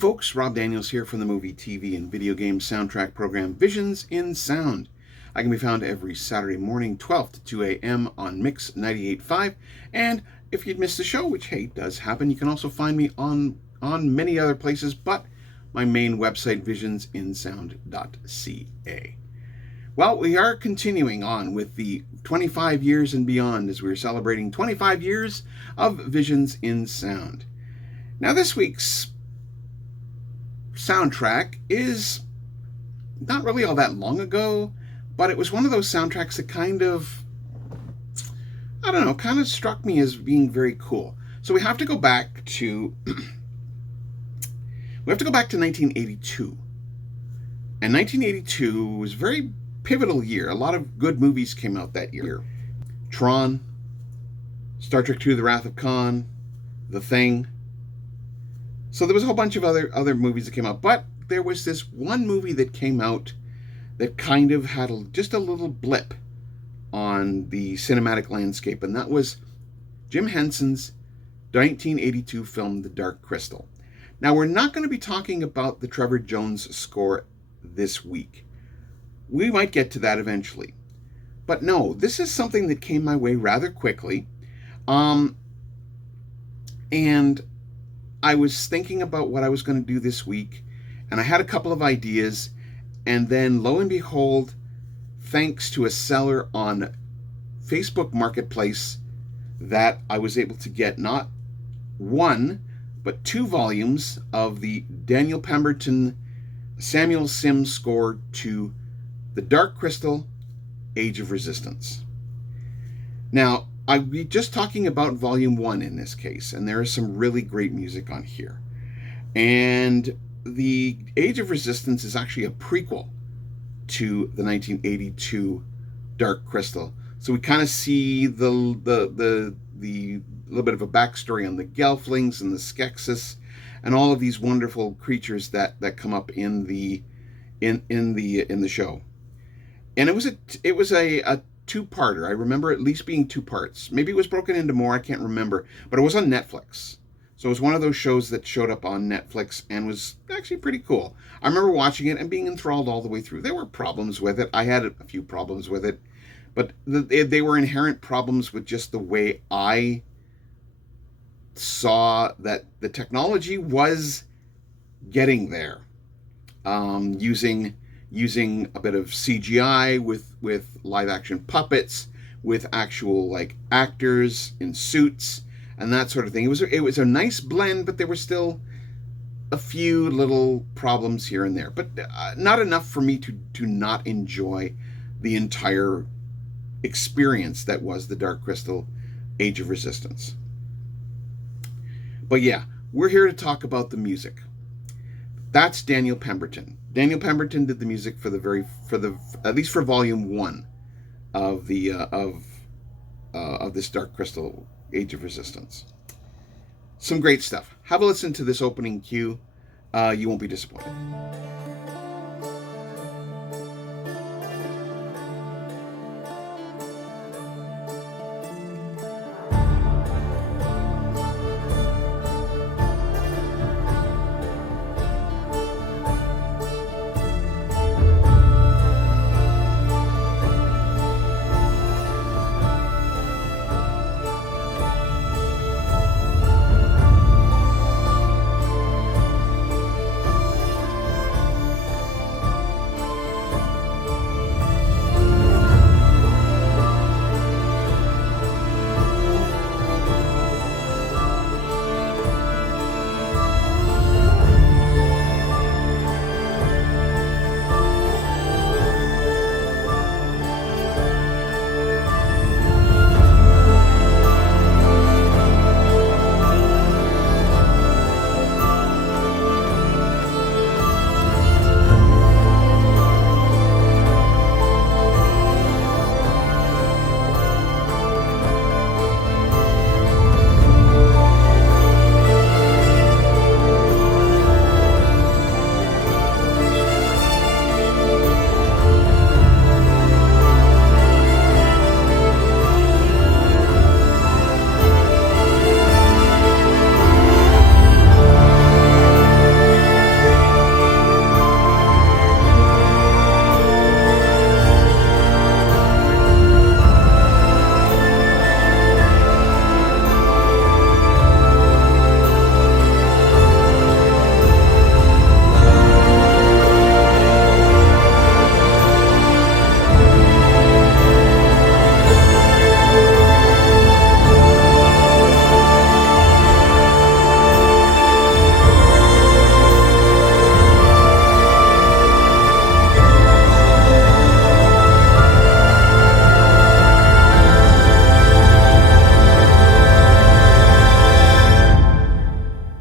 folks, Rob Daniels here from the movie, TV, and video game soundtrack program Visions in Sound. I can be found every Saturday morning, 12 to 2 a.m. on Mix 98.5. And if you'd missed the show, which, hey, does happen, you can also find me on many other places, but my main website, visionsinsound.ca. Well, we are continuing on with the 25 years and beyond as we're celebrating 25 years of Visions in Sound. Now, this week's soundtrack is not really all that long ago, but it was one of those soundtracks that kind of struck me as being very cool. So we have to go back to 1982. And 1982 was a very pivotal year. A lot of good movies came out that year. Tron, Star Trek II: The Wrath of Khan, The Thing. So there was a whole bunch of other movies that came out, but there was this one movie that came out that kind of had just a little blip on the cinematic landscape, and that was Jim Henson's 1982 film, The Dark Crystal. Now, we're not going to be talking about the Trevor Jones score this week. We might get to that eventually. But no, this is something that came my way rather quickly. And I was thinking about what I was going to do this week, and I had a couple of ideas, and then lo and behold, thanks to a seller on Facebook Marketplace, that I was able to get not one, but 2 volumes of the Daniel Pemberton Samuel Sims score to The Dark Crystal, Age of Resistance. Now, I'll be just talking about Volume 1 in this case, and there is some really great music on here. And the Age of Resistance is actually a prequel to the 1982 Dark Crystal. So we kind of see the little bit of a backstory on the Gelflings and the Skeksis and all of these wonderful creatures that come up in the show. And it was a two-parter. I remember at least being 2 parts. Maybe it was broken into more, I can't remember. But it was on Netflix. So it was one of those shows that showed up on Netflix and was actually pretty cool. I remember watching it and being enthralled all the way through. There were problems with it. I had a few problems with it. But they were inherent problems with just the way I saw that the technology was getting there. Using a bit of CGI with live action puppets, with actual actors in suits and that sort of thing. It was a nice blend, but there were still a few little problems here and there, but not enough for me to not enjoy the entire experience that was the Dark Crystal, Age of Resistance. But yeah, we're here to talk about the music. That's Daniel Pemberton. Daniel Pemberton did the music for at least for Volume 1 of this Dark Crystal, Age of Resistance. Some great stuff. Have a listen to this opening cue. You won't be disappointed.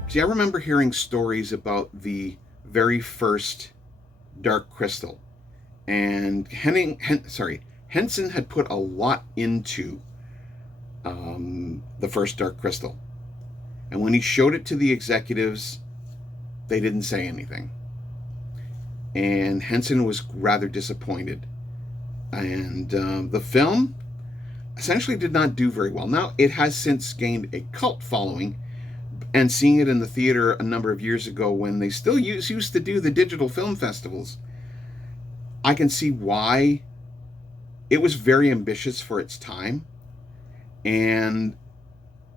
See, I remember hearing stories about the very first Dark Crystal, and Henson had put a lot into the first Dark Crystal. And when he showed it to the executives, they didn't say anything. And Henson was rather disappointed. And the film essentially did not do very well. Now, it has since gained a cult following, and seeing it in the theater a number of years ago when they still used to do the digital film festivals, I can see why. It was very ambitious for its time, and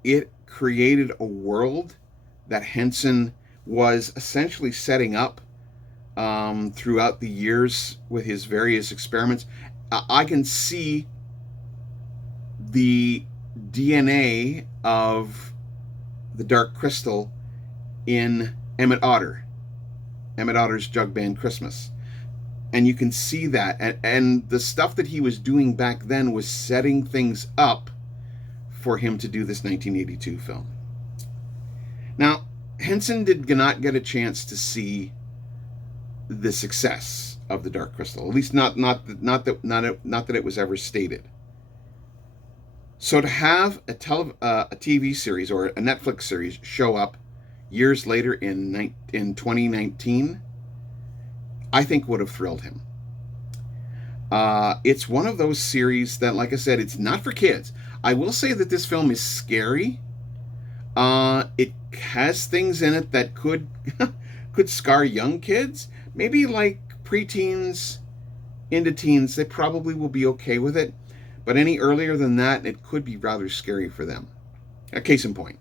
it created a world that Henson was essentially setting up throughout the years with his various experiments. I can see the DNA of the Dark Crystal in Emmett Otter's Jug Band Christmas. And you can see that. And the stuff that he was doing back then was setting things up for him to do this 1982 film. Now, Henson did not get a chance to see the success of the Dark Crystal. At least not that it was ever stated. So to have a TV series or a Netflix series show up years later in 2019, I think would have thrilled him. It's one of those series that, like I said, it's not for kids. I will say that this film is scary. It has things in it that could scar young kids. Maybe like preteens into teens, they probably will be okay with it. But any earlier than that, it could be rather scary for them. A case in point.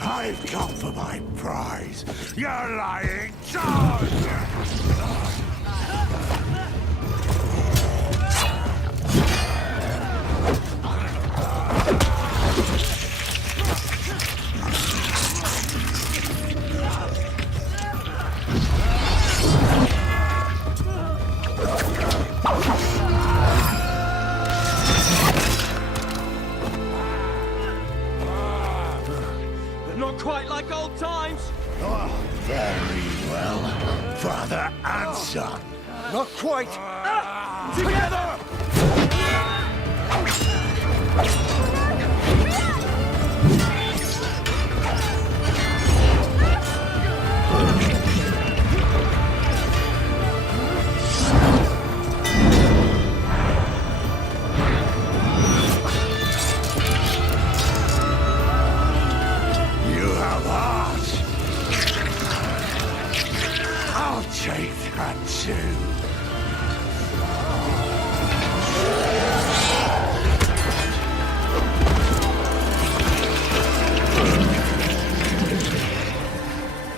I've come for my prize. You're lying, George! Not quite like old times. Oh, very well. Father and son. Not quite. Together! I'll take that too.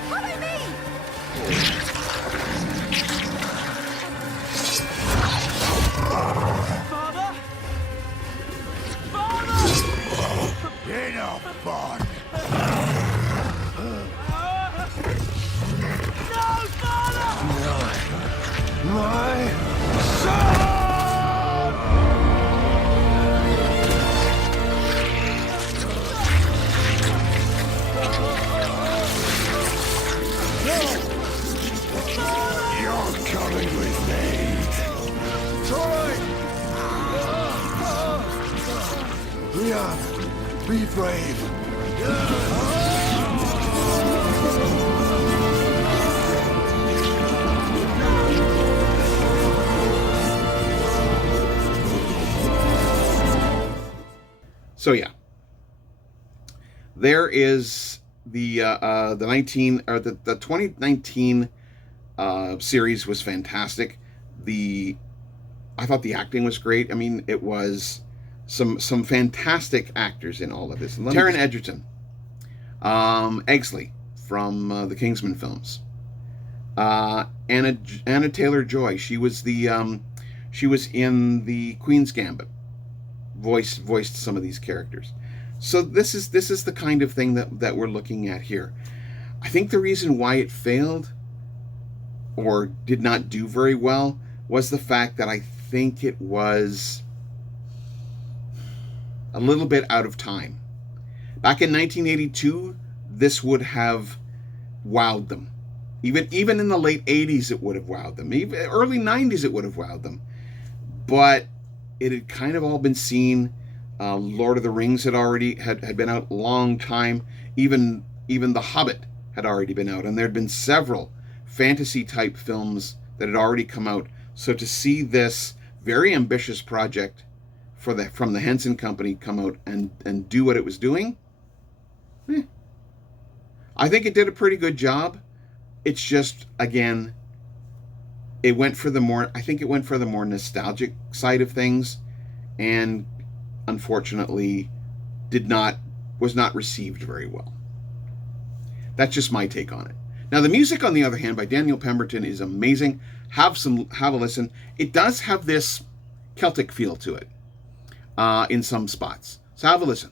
Follow me! Father? Father! Enough fun. No, Father! My son! You're coming with me. It's all right. Leon, be brave. So yeah, there is the 2019 series was fantastic. I thought the acting was great. I mean, it was some fantastic actors in all of this. Taron Egerton, Eggleston from the Kingsman films, Anna Taylor-Joy. She was she was in the Queen's Gambit. Voiced some of these characters. So this is the kind of thing that we're looking at here. I think the reason why it failed or did not do very well was the fact that I think it was a little bit out of time. Back in 1982, this would have wowed them. Even in the late 80s, it would have wowed them. Even early 90s, it would have wowed them. But it had kind of all been seen. Lord of the Rings had already had been out a long time. Even The Hobbit had already been out, and there had been several fantasy type films that had already come out. So to see this very ambitious project from the Henson Company come out and do what it was doing, I think it did a pretty good job. It's just, again, it went for the more nostalgic side of things, and unfortunately was not received very well. That's just my take on it. Now, the music, on the other hand, by Daniel Pemberton is amazing. Have a listen. It does have this Celtic feel to it in some spots. So have a listen.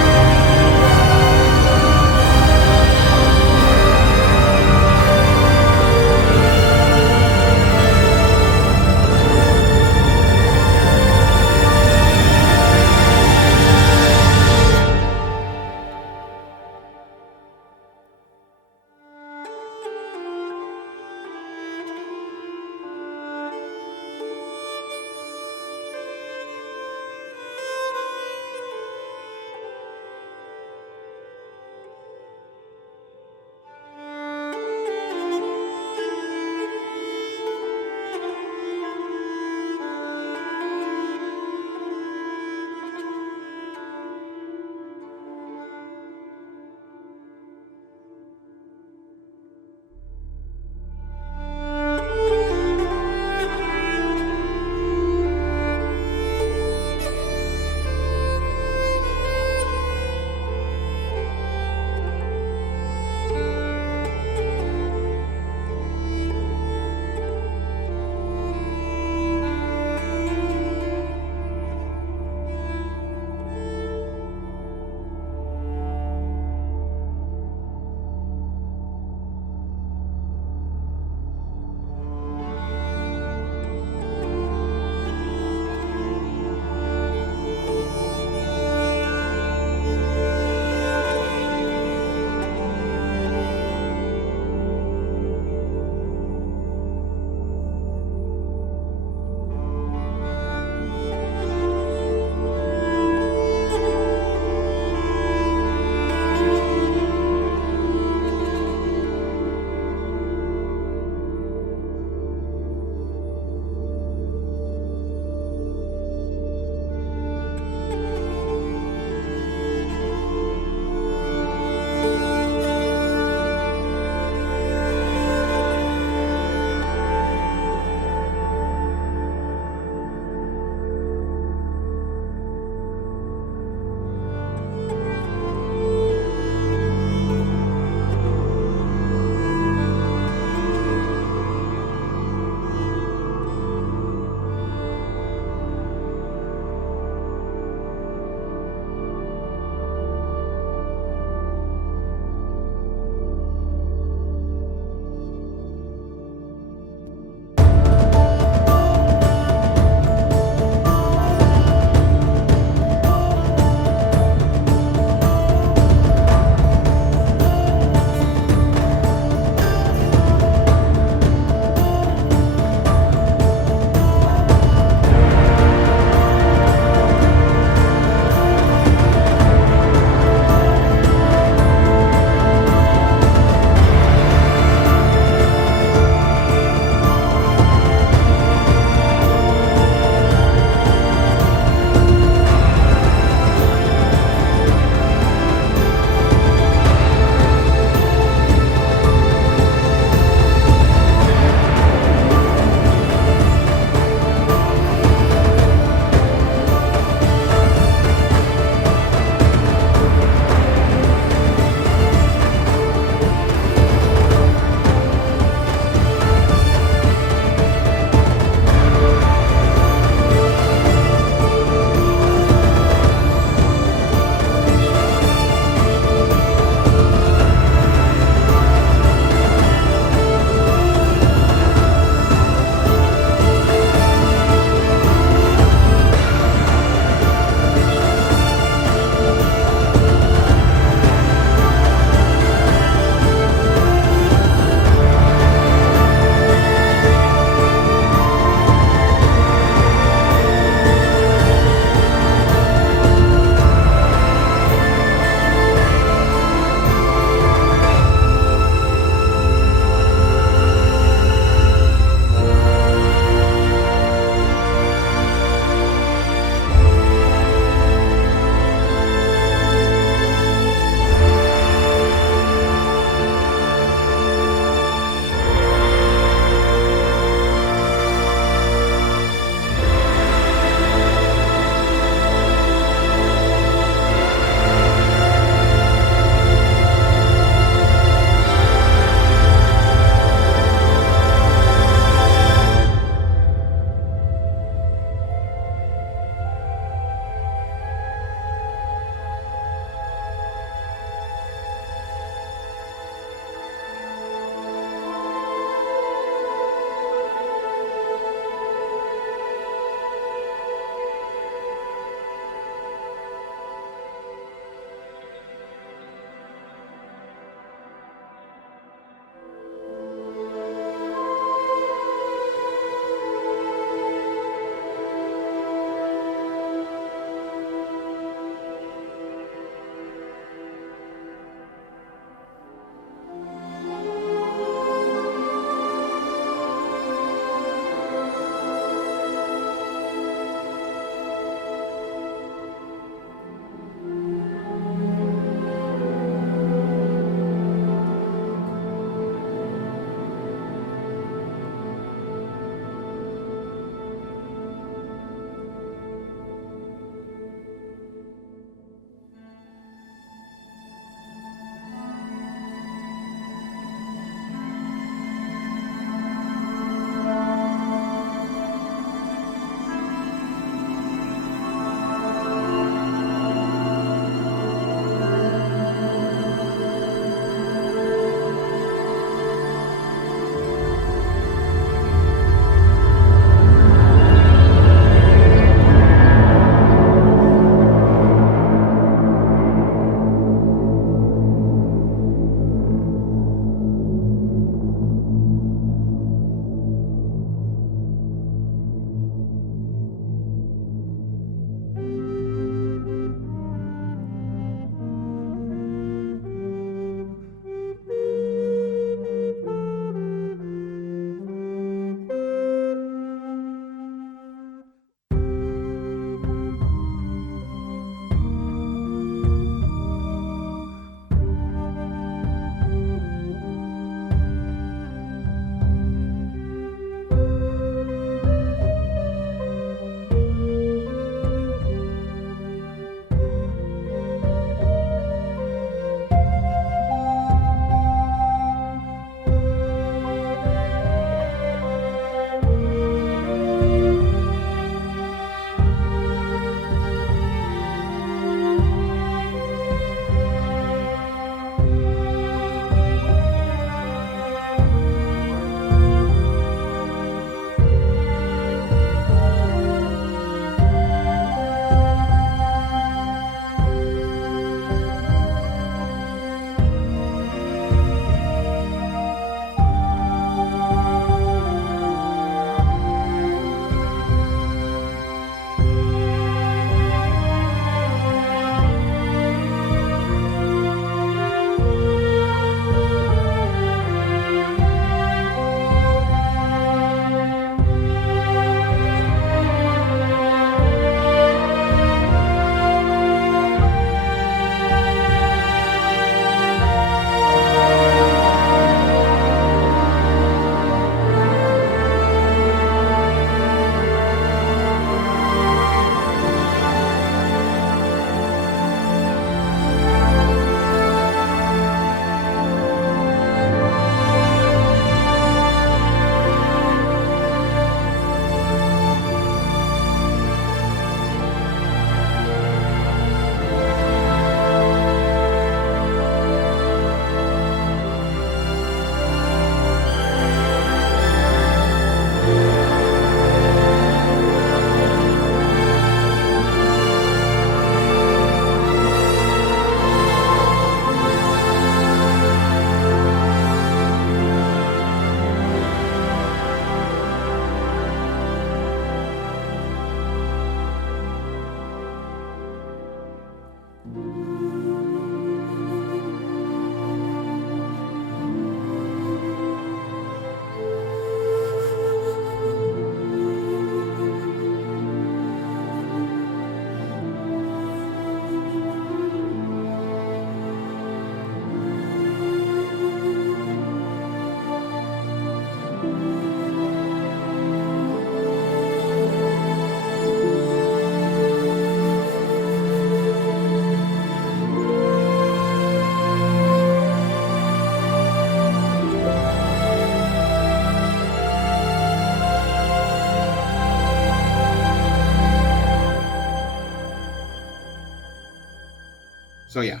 So yeah,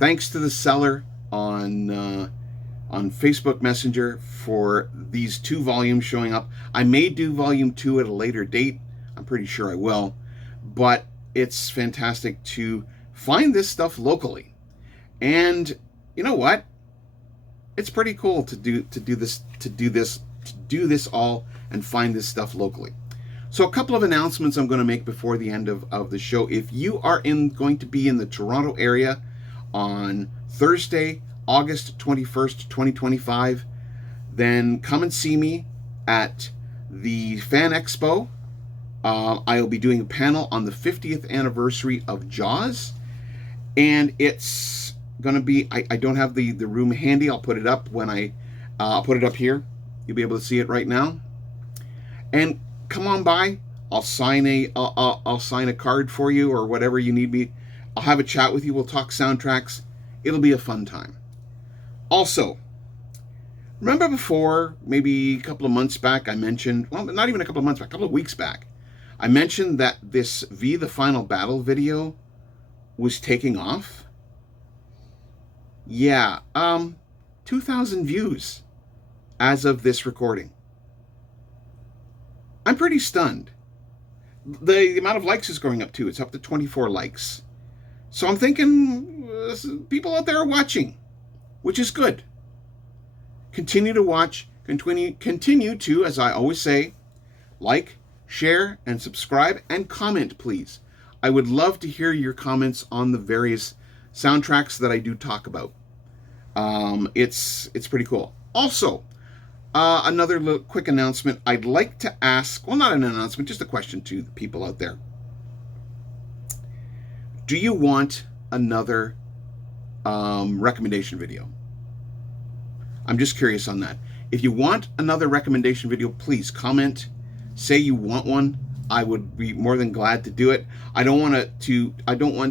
thanks to the seller on Facebook Messenger for these 2 volumes showing up. I may do volume 2 at a later date. I'm pretty sure I will, but it's fantastic to find this stuff locally. And you know what? It's pretty cool to do this all and find this stuff locally. So a couple of announcements I'm going to make before the end of the show. If you are going to be in the Toronto area on Thursday, August 21st, 2025, then come and see me at the Fan Expo. I will be doing a panel on the 50th anniversary of Jaws, and it's going to be, I don't have the room handy. I'll put it up when I'll put it up here. You'll be able to see it right now. And come on by. I'll sign a card for you or whatever you need me. I'll have a chat with you. We'll talk soundtracks. It'll be a fun time. Also, remember before, maybe a couple of months back, I mentioned, well, not even a couple of months back, a couple of weeks back, I mentioned that this V the Final Battle video was taking off. Yeah, 2,000 views as of this recording. I'm pretty stunned. The amount of likes is going up too. It's up to 24 likes. So I'm thinking people out there are watching, which is good. Continue to watch. Continue to, as I always say, like, share, and subscribe, and comment, please. I would love to hear your comments on the various soundtracks that I do talk about. It's pretty cool. Also, another little quick announcement. I'd like to ask, well, not an announcement, just a question to the people out there. Do you want another recommendation video? I'm just curious on that. If you want another recommendation video, please comment. Say you want one. I would be more than glad to do it. I don't want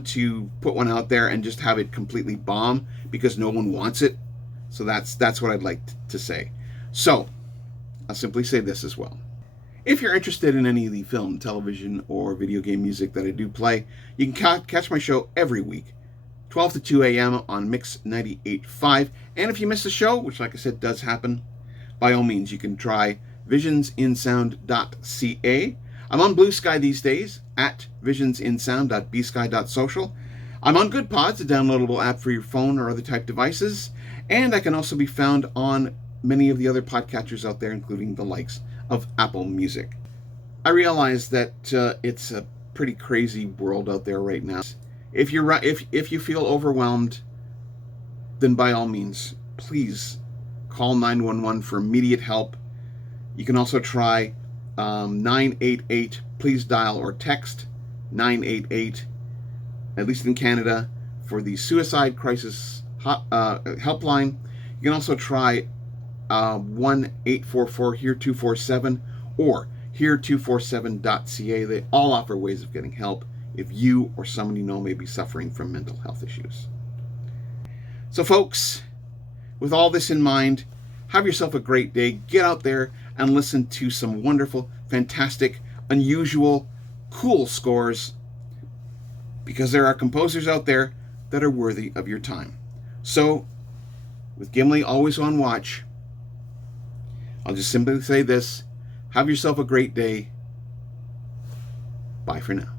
to put one out there and just have it completely bomb because no one wants it. So that's what I'd like to say. So I'll simply say this as well. If you're interested in any of the film, television, or video game music that I do play, you can catch my show every week, 12 to 2 a.m. on Mix 98.5. And if you miss a show, which like I said does happen, by all means you can try visionsinsound.ca. I'm on Blue Sky these days at visionsinsound.bsky.social. I'm on Good Pods, a downloadable app for your phone or other type devices, and I can also be found on many of the other podcatchers out there, including the likes of Apple Music. I realize that it's a pretty crazy world out there right now. If you feel overwhelmed, then by all means, please call 911 for immediate help. You can also try 988. Please dial or text 988, at least in Canada, for the suicide crisis helpline. You can also try 1-844-HERE247 or HERE247.ca. They all offer ways of getting help if you or someone you know may be suffering from mental health issues. So folks, with all this in mind, have yourself a great day. Get out there and listen to some wonderful, fantastic, unusual, cool scores, because there are composers out there that are worthy of your time. So, with Gimli always on watch, I'll just simply say this: have yourself a great day. Bye for now.